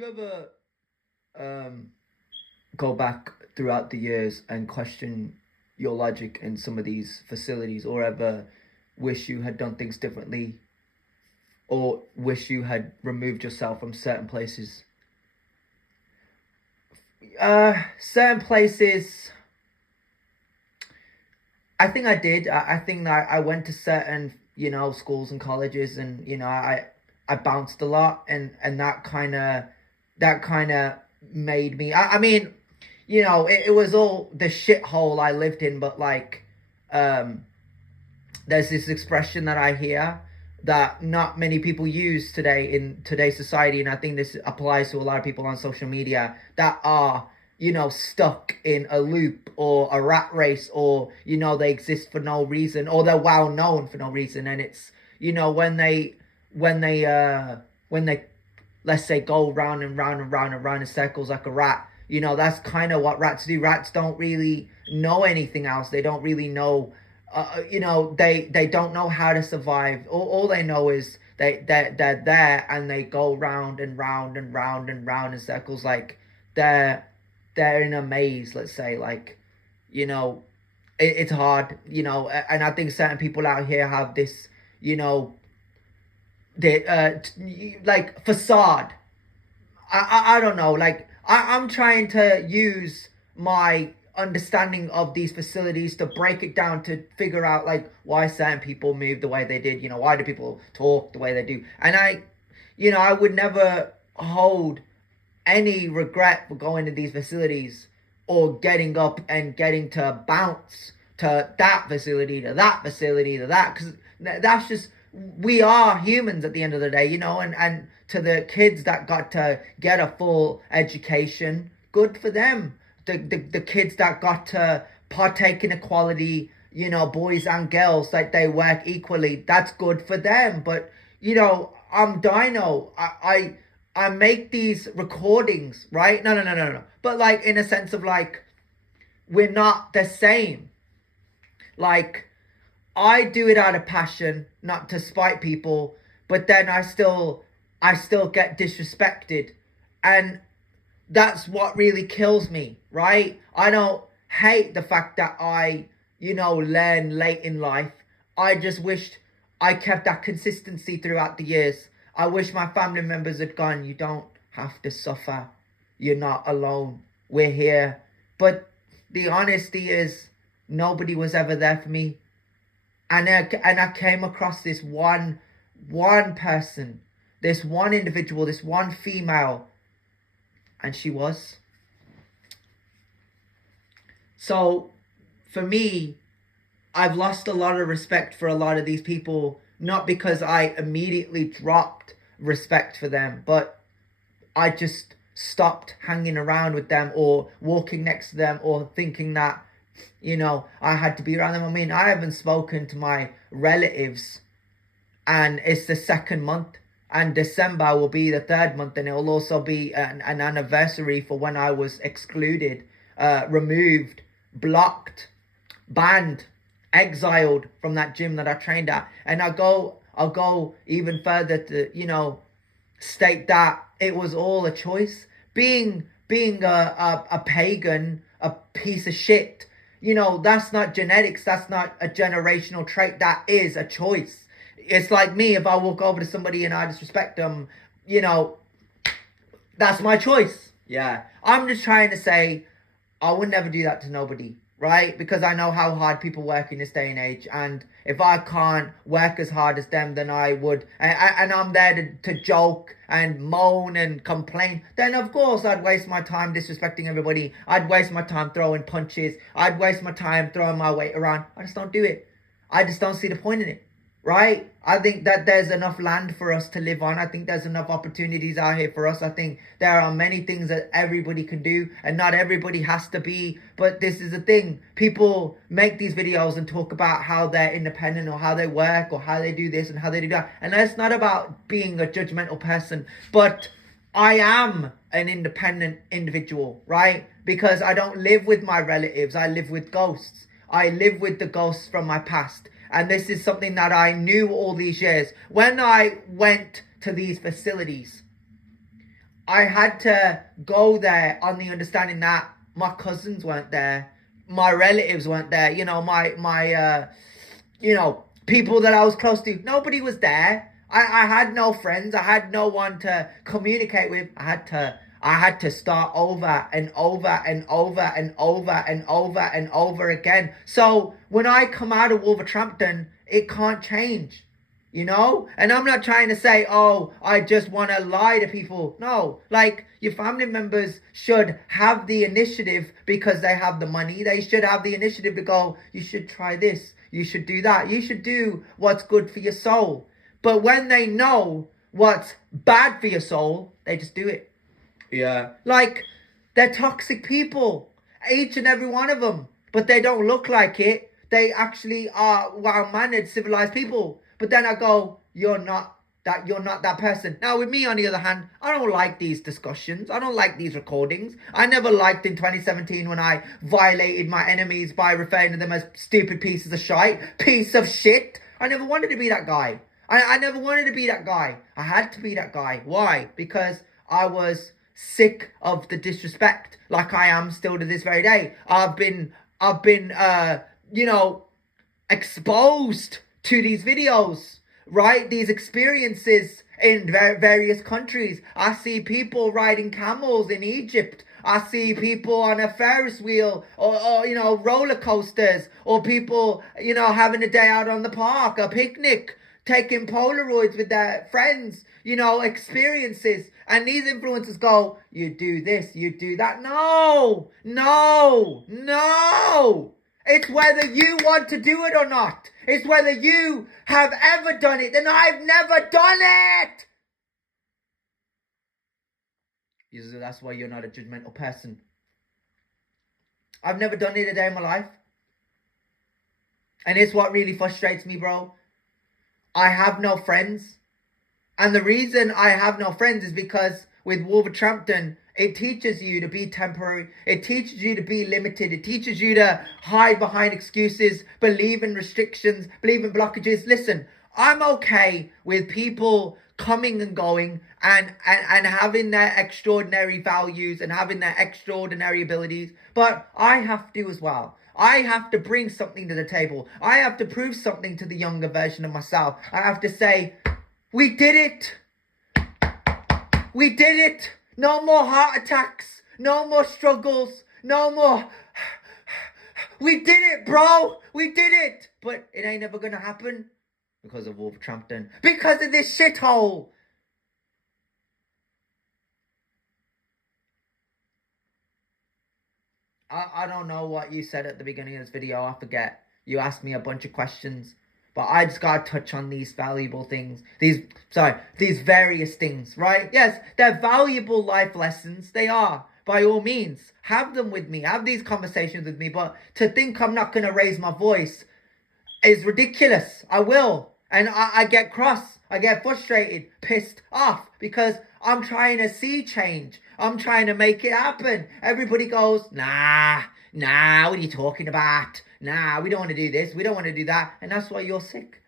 you ever go back throughout the years and question your logic in some of these facilities, or ever wish you had done things differently, or wish you had removed yourself from certain places? Certain places, I think I did. I think that I went to certain, schools and colleges, and I bounced a lot, and that kind of made me. I mean, it was all the shithole I lived in, but like, um, there's this expression that I hear that not many people use today in today's society, and I think this applies to a lot of people on social media that are, stuck in a loop or a rat race, or they exist for no reason, or they're well known for no reason. And it's, when they let's say go round and round and round and round in circles like a rat. That's kind of what rats do. Rats don't really know anything else. They don't really know, they don't know how to survive. All they know is they're there, and they go round and round and round and round in circles, like they're in a maze, let's say. Like, it's hard, and I think certain people out here have this, like facade. I don't know, like I'm trying to use my understanding of these facilities to break it down, to figure out like why certain people move the way they did, why do people talk the way they do. And I would never hold any regret for going to these facilities, or getting up and getting to bounce to that facility, to that facility, to that, because that's just, we are humans at the end of the day, and to the kids that got to get a full education, good for them. The kids that got to partake in equality, boys and girls, like they work equally, that's good for them. But I'm Dino. I make these recordings, right? No. But like, in a sense of like, we're not the same. Like, I do it out of passion, not to spite people, but then I still get disrespected. And that's what really kills me, right? I don't hate the fact that I, learn late in life. I just wished I kept that consistency throughout the years. I wish my family members had gone, you don't have to suffer. You're not alone. We're here. But the honesty is, nobody was ever there for me. And I came across this one person, this one individual, this one female, and she was. So for me, I've lost a lot of respect for a lot of these people, not because I immediately dropped respect for them, but I just stopped hanging around with them, or walking next to them, or thinking that, I had to be around them. I mean, I haven't spoken to my relatives, and it's the second month, and December will be the third month, and it will also be an anniversary for when I was excluded, removed, blocked, banned, exiled from that gym that I trained at. And I'll go even further to, state that it was all a choice. Being a pagan, a piece of shit, that's not genetics, that's not a generational trait, that is a choice. It's like me, if I walk over to somebody and I disrespect them, that's my choice. Yeah, I'm just trying to say, I would never do that to nobody, right? Because I know how hard people work in this day and age, and if I can't work as hard as them, then I would, and I'm there to joke and moan and complain, then of course I'd waste my time disrespecting everybody. I'd waste my time throwing punches. I'd waste my time throwing my weight around. I just don't do it. I just don't see the point in it, right? I think that there's enough land for us to live on. I think there's enough opportunities out here for us. I think there are many things that everybody can do, and not everybody has to be. But this is the thing. People make these videos and talk about how they're independent, or how they work, or how they do this and how they do that. And that's not about being a judgmental person. But I am an independent individual, right? Because I don't live with my relatives. I live with ghosts. I live with the ghosts from my past. And this is something that I knew all these years. When I went to these facilities, I had to go there on the understanding that my cousins weren't there, my relatives weren't there, people that I was close to. Nobody was there. I had no friends. I had no one to communicate with. I had to start over and over and over and over and over and over again. So when I come out of Wolverhampton, it can't change. And I'm not trying to say, oh, I just want to lie to people. No, like, your family members should have the initiative because they have the money. They should have the initiative to go, you should try this, you should do that, you should do what's good for your soul. But when they know what's bad for your soul, they just do it. Yeah. Like, they're toxic people, each and every one of them, but they don't look like it. They actually are well-mannered, civilized people. But then I go, you're not that person. Now, with me, on the other hand, I don't like these discussions. I don't like these recordings. I never liked in 2017 when I violated my enemies by referring to them as stupid pieces of shite. Piece of shit. I never wanted to be that guy. I never wanted to be that guy. I had to be that guy. Why? Because I was sick of the disrespect, like I am still to this very day. I've been exposed to these videos, right? These experiences in various countries. I see people riding camels in Egypt. I see people on a Ferris wheel or roller coasters, or people, having a day out on the park, a picnic, taking Polaroids with their friends, experiences. And these influencers go, you do this, you do that. No. It's whether you want to do it or not. It's whether you have ever done it. And I've never done it. That's why you're not a judgmental person. I've never done it a day in my life. And it's what really frustrates me, bro. I have no friends. And the reason I have no friends is because with Wolverhampton, it teaches you to be temporary. It teaches you to be limited. It teaches you to hide behind excuses, believe in restrictions, believe in blockages. Listen, I'm okay with people coming and going and having their extraordinary values and having their extraordinary abilities. But I have to as well. I have to bring something to the table. I have to prove something to the younger version of myself. I have to say, we did it. We did it. No more heart attacks. No more struggles. No more. We did it, bro. We did it. But it ain't never going to happen because of Wolverhampton. Because of this shithole. I don't know what you said at the beginning of this video. I forget. You asked me a bunch of questions. But I just gotta touch on these valuable things. These various things, right? Yes, they're valuable life lessons. They are. By all means, have them with me. Have these conversations with me. But to think I'm not gonna raise my voice is ridiculous. I will. And I get cross. I get frustrated, pissed off. Because I'm trying to see change. I'm trying to make it happen. Everybody goes, nah, what are you talking about? Nah, we don't want to do this. We don't want to do that. And that's why you're sick.